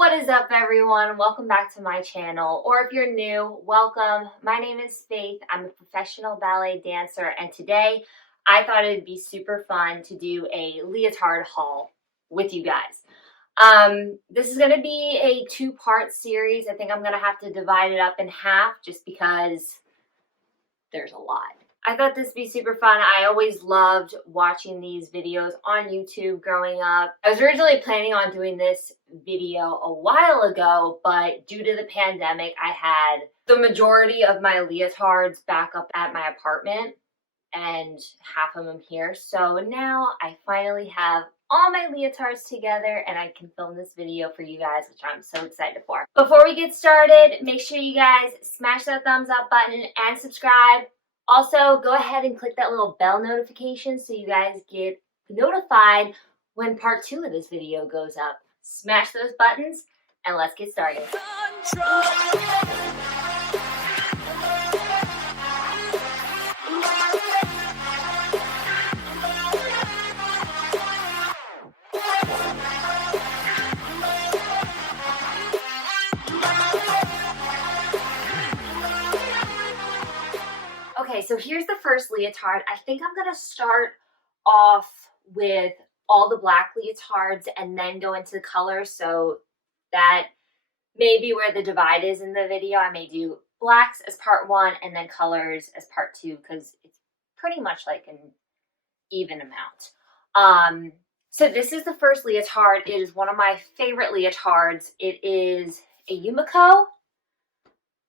What is up, everyone? Welcome back to my channel, or if you're new, welcome. My name is Faith. I'm a professional ballet dancer, and today I thought it'd be super fun to do a leotard haul with you guys. This is going to be a two-part series. I think I'm going to have to divide it up in half just because there's a lot. I thought this would be super fun. I always loved watching these videos on YouTube growing up. I was originally planning on doing this video a while ago, but due to the pandemic, I had the majority of my leotards back up at my apartment and half of them here. So now I finally have all my leotards together and I can film this video for you guys, which I'm so excited for. Before we get started, make sure you guys smash that thumbs up button and subscribe. Also, go ahead and click that little bell notification so you guys get notified when part 2 of this video goes up. Smash those buttons and let's get started. Okay, so here's the first leotard. I think I'm gonna start off with all the black leotards and then go into the colors, so that may be where the divide is in the video. I may do blacks as part 1 and then colors as part 2 because it's pretty much like an even amount. So this is the first leotard. It is one of my favorite leotards. It is a Yumiko,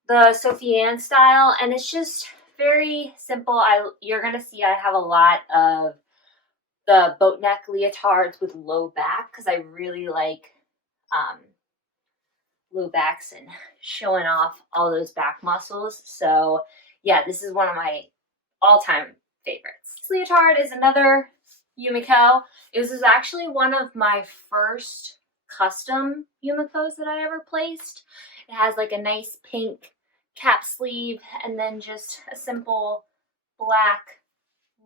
the Sophie Ann style, and it's just very simple. You're gonna see I have a lot of the boat neck leotards with low back because I really like low backs and showing off all those back muscles. So yeah, this is one of my all-time favorites. This leotard is another Yumiko. This was actually one of my first custom Yumikos that I ever placed. It has like a nice pink cap sleeve and then just a simple black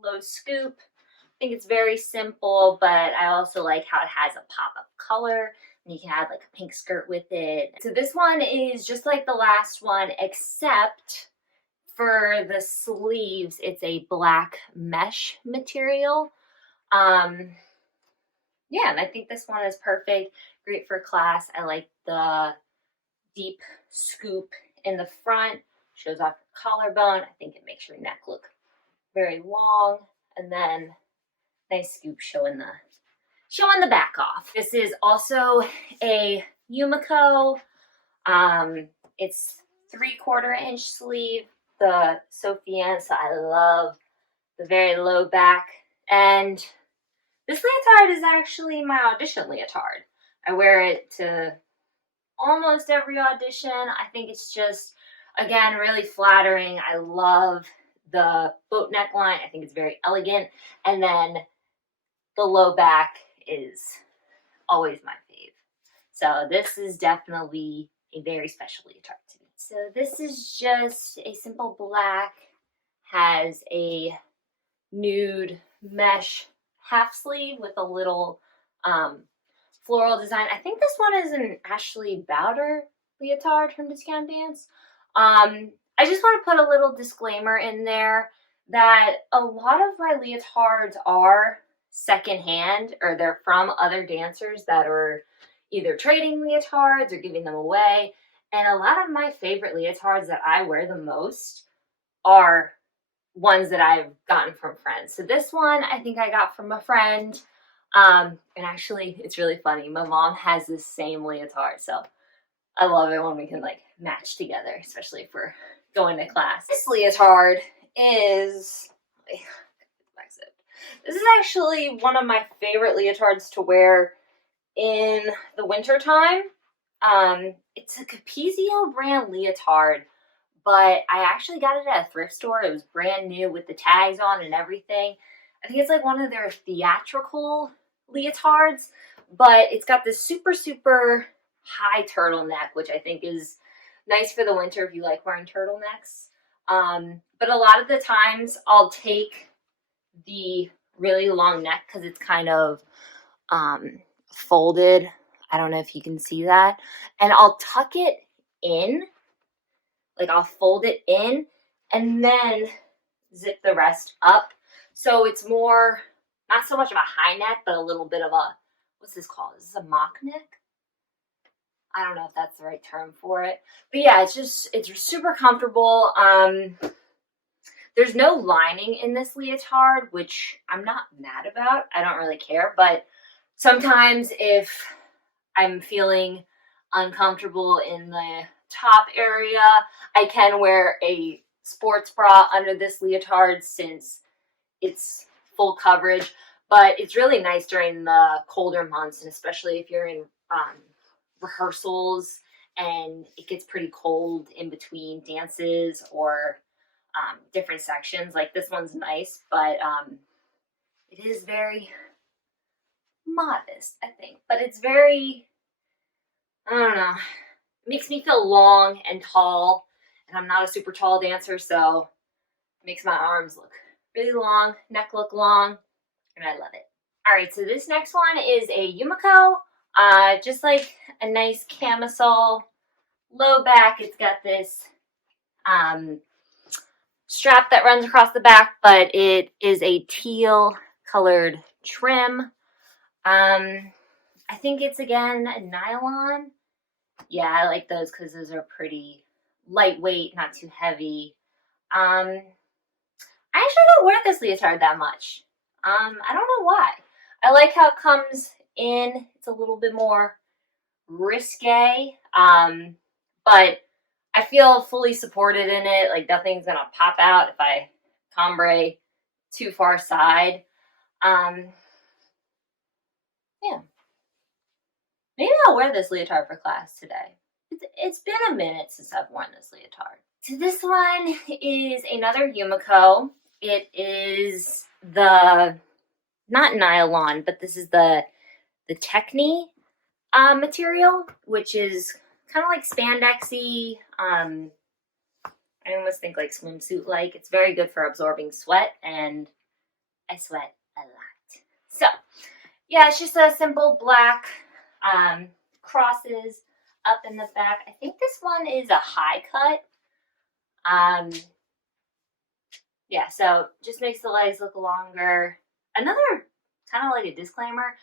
low scoop. I think it's very simple, but I also like how it has a pop-up color and you can add like a pink skirt with it. So this one is just like the last one, except for the sleeves, it's a black mesh material. Yeah, and I think this one is perfect, great for class. I like the deep scoop in the front, shows off the collarbone. I think it makes your neck look very long, and then nice scoop showing the back off. This is also a Yumiko. It's 3/4 inch sleeve, the Sophie Ann, so I love the very low back. And this leotard is actually my audition leotard. I wear it to almost every audition. I think it's just, again, really flattering. I love the boat neckline. I think it's very elegant. And then the low back is always my fave. So this is definitely a very special leotard to me. So this is just a simple black, has a nude mesh half sleeve with a little floral design. I think this one is an Ashley Bowder leotard from Discount Dance. I just want to put a little disclaimer in there that a lot of my leotards are secondhand, or they're from other dancers that are either trading leotards or giving them away. And a lot of my favorite leotards that I wear the most are ones that I've gotten from friends. So this one I think I got from a friend. And actually, it's really funny. My mom has this same leotard, so I love it when we can like match together, especially if we're going to class. This leotard is, this is actually one of my favorite leotards to wear in the winter time. It's a Capezio brand leotard, but I actually got it at a thrift store. It was brand new with the tags on and everything. I think it's like one of their theatrical leotards, but it's got this super high turtleneck, which I think is nice for the winter if you like wearing turtlenecks. But a lot of the times I'll take the really long neck because it's kind of folded. I don't know if you can see that. And I'll tuck it in, like I'll fold it in and then zip the rest up. So it's more, not so much of a high neck, but a little bit of a, what's this called? Is this a mock neck? I don't know if that's the right term for it. But yeah, it's super comfortable. There's no lining in this leotard, which I'm not mad about. I don't really care, but sometimes if I'm feeling uncomfortable in the top area, I can wear a sports bra under this leotard since it's full coverage. But it's really nice during the colder months, and especially if you're in rehearsals and it gets pretty cold in between dances or different sections. Like this one's nice, but it is very modest, I think. But it's very, I don't know, it makes me feel long and tall, and I'm not a super tall dancer, so it makes my arms look really long, neck look long, and I love it. All right, so this next one is a Yumiko, just like a nice camisole, low back. It's got this strap that runs across the back, but it is a teal colored trim. I think it's, again, a nylon. Yeah, I like those because those are pretty lightweight, not too heavy. I actually don't wear this leotard that much. I don't know why. I like how it comes in. It's a little bit more risque, but I feel fully supported in it. Like nothing's gonna pop out if I cambre too far side. Yeah. Maybe I'll wear this leotard for class today. It's been a minute since I've worn this leotard. So this one is another Yumiko. It is the, not nylon, but this is the Techni material, which is kind of like spandexy. I almost think like swimsuit like. It's very good for absorbing sweat, and I sweat a lot. So yeah, it's just a simple black crosses up in the back. I think this one is a high cut. Yeah, so just makes the legs look longer. Another kind of like a disclaimer.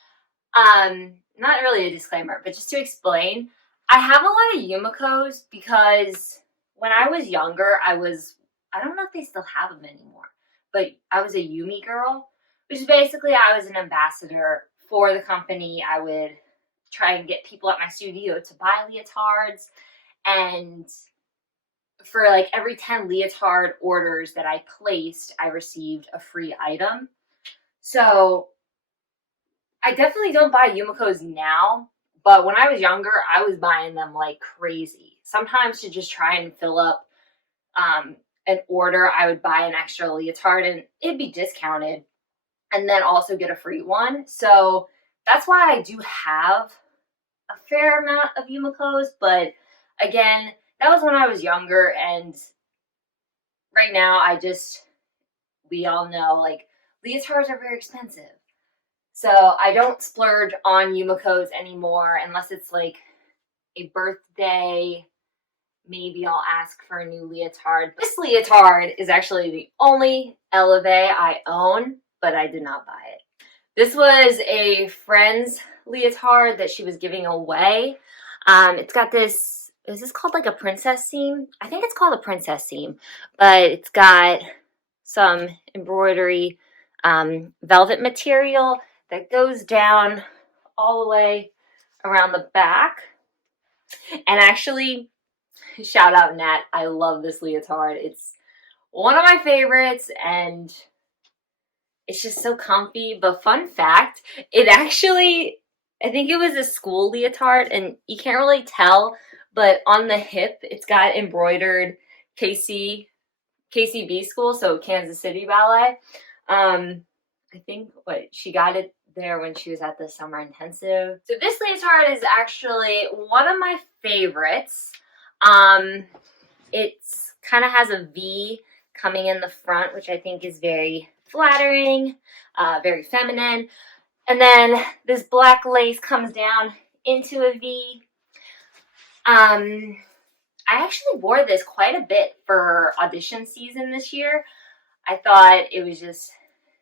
Not really a disclaimer, but just to explain, I have a lot of Yumikos because when I was younger, I don't know if they still have them anymore, but I was a Yumi girl, which is basically I was an ambassador for the company. I would try and get people at my studio to buy leotards, and for like every 10 leotard orders that I placed, I received a free item. So I definitely don't buy Yumikos now, but when I was younger, I was buying them like crazy. Sometimes to just try and fill up an order, I would buy an extra leotard and it'd be discounted and then also get a free one. So that's why I do have a fair amount of Yumikos, but again, that was when I was younger, and right now we all know, like, leotards are very expensive. So I don't splurge on Yumikos anymore unless it's like a birthday. Maybe I'll ask for a new leotard. This leotard is actually the only Eleve I own, but I did not buy it. This was a friend's leotard that she was giving away. It's got this, is this called like a princess seam? I think it's called a princess seam, but it's got some embroidery velvet material that goes down all the way around the back. And actually, shout out Nat, I love this leotard. It's one of my favorites and it's just so comfy. But fun fact, it actually, I think it was a school leotard, and you can't really tell, but on the hip, it's got embroidered KCB school, so Kansas City Ballet. I think she got it there when she was at the summer intensive. So this leotard is actually one of my favorites. It's kind of has a V coming in the front, which I think is very flattering, very feminine. And then this black lace comes down into a V. I actually wore this quite a bit for audition season this year. I thought it was just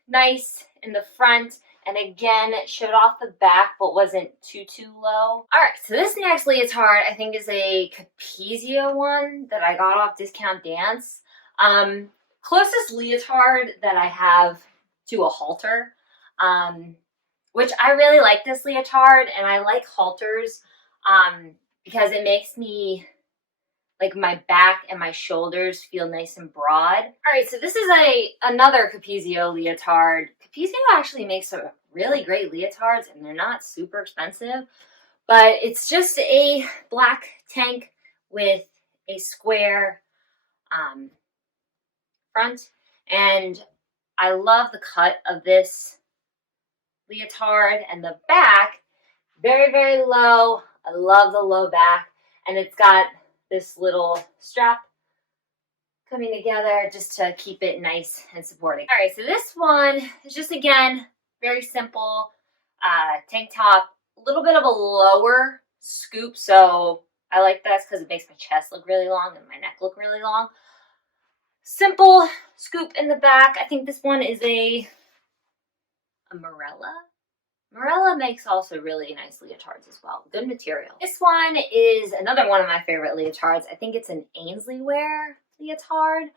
nice in the front, and again, it showed off the back but wasn't too low. Alright, so this next leotard I think is a Pt.1 that I got off Discount Dance. Closest leotard that I have to a halter, which I really like this leotard, and I like halters because it makes me, like, my back and my shoulders feel nice and broad. All right, so this is another Capezio leotard. Capezio actually makes some really great leotards, and they're not super expensive, but it's just a black tank with a square front, and I love the cut of this leotard, and the back, very, very low. I love the low back, and it's got this little strap coming together just to keep it nice and supporting. All right, so this one is just, again, very simple tank top, a little bit of a lower scoop, so I like this because it makes my chest look really long and my neck look really long. Simple scoop in the back. I think this one is a Morella. Morella makes also really nice leotards as well. Good material. This one is another one of my favorite leotards. I think it's an Ainsley wear leotard.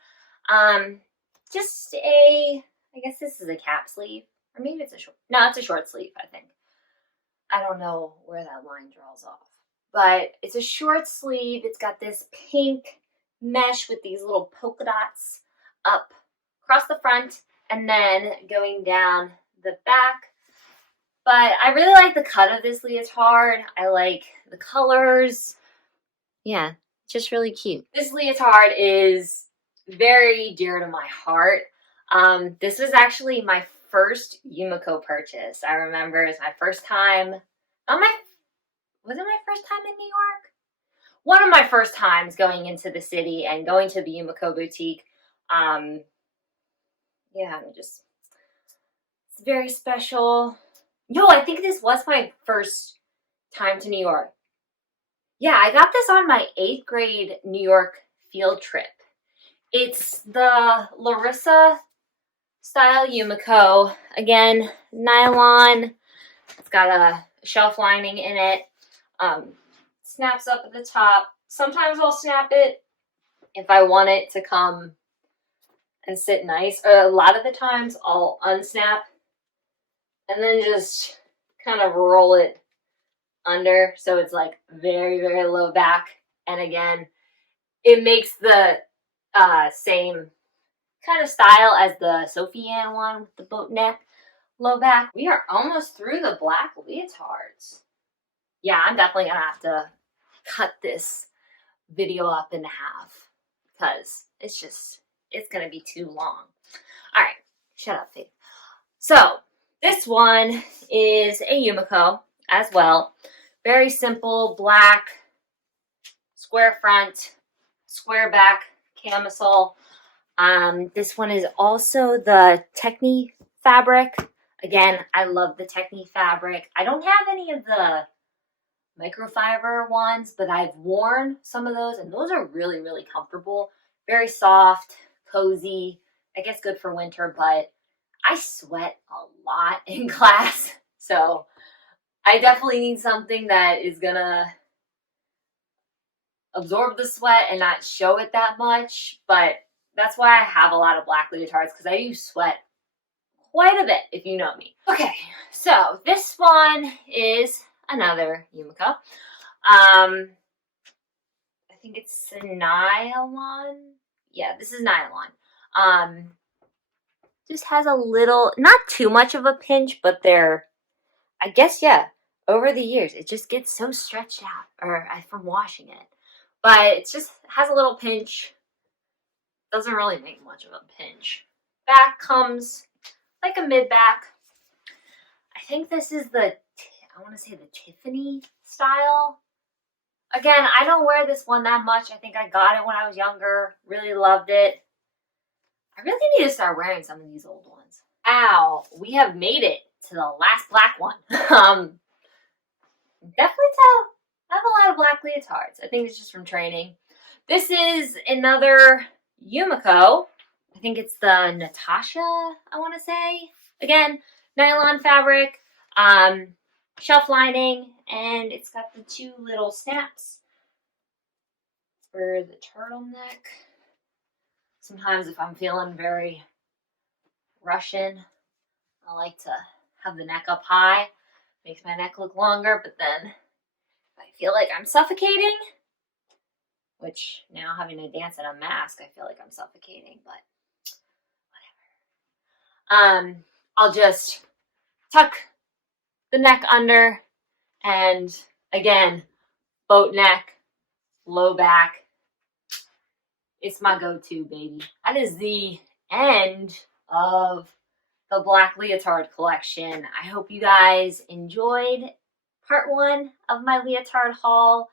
Just I guess this is a cap sleeve. Or maybe it's a short, no, it's a short sleeve, I think. I don't know where that line draws off. But it's a short sleeve. It's got this pink mesh with these little polka dots up across the front and then going down the back. But I really like the cut of this leotard. I like the colors. Yeah, just really cute. This leotard is very dear to my heart. This was actually my first Yumiko purchase. I remember it was my first time. Was it my first time in New York? One of my first times going into the city and going to the Yumiko boutique. Yeah, it's very special. No, I think this was my first time to New York. Yeah, I got this on my 8th grade New York field trip. It's the Larissa style Yumiko. Again, nylon. It's got a shelf lining in it. Snaps up at the top. Sometimes I'll snap it if I want it to come and sit nice. A lot of the times I'll unsnap and then just kind of roll it under so it's like very, very low back. And again, it makes the same kind of style as the Sophie Ann one with the boat neck, low back. We are almost through the black leotards. Yeah, I'm definitely gonna have to cut this video up in half because it's gonna be too long. All right, shut up, Faith. So this one is a Yumiko as well. Very simple, black, square front, square back camisole. This one is also the Techni fabric. Again, I love the Techni fabric. I don't have any of the microfiber ones, but I've worn some of those, and those are really, really comfortable. Very soft, cozy. I guess good for winter, but I sweat a lot in class, so I definitely need something that is gonna absorb the sweat and not show it that much. But that's why I have a lot of black leotards, because I do sweat quite a bit, if you know me. Okay, so this one is another Yumiko. I think it's a nylon. Yeah, this is nylon. Just has a little, not too much of a pinch, but I guess, yeah, over the years, it just gets so stretched out, or from washing it. But it just has a little pinch. Doesn't really make much of a pinch. Back comes like a mid-back. I think this is I want to say the Tiffany style. Again, I don't wear this one that much. I think I got it when I was younger. Really loved it. I really need to start wearing some of these old ones. Ow, we have made it to the last black one. Definitely tell I have a lot of black leotards. I think it's just from training. This is another Yumiko. I think it's the Natasha, I want to say. Again, nylon fabric, shelf lining, and it's got the two little snaps for the turtleneck. Sometimes if I'm feeling very Russian, I like to have the neck up high. Makes my neck look longer, but then if I feel like I'm suffocating, which now having to dance in a mask, I feel like I'm suffocating, but whatever. I'll just tuck the neck under, and again, boat neck, low back. It's my go-to, baby. That is the end of the black leotard collection. I hope you guys enjoyed part 1 of my leotard haul.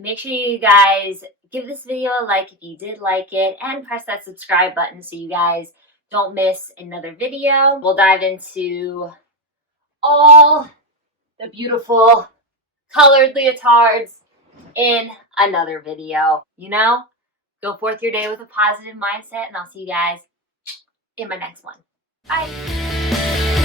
Make sure you guys give this video a like if you did like it, and press that subscribe button so you guys don't miss another video. We'll dive into all the beautiful colored leotards in another video. You know, go forth your day with a positive mindset, and I'll see you guys in my next one. Bye.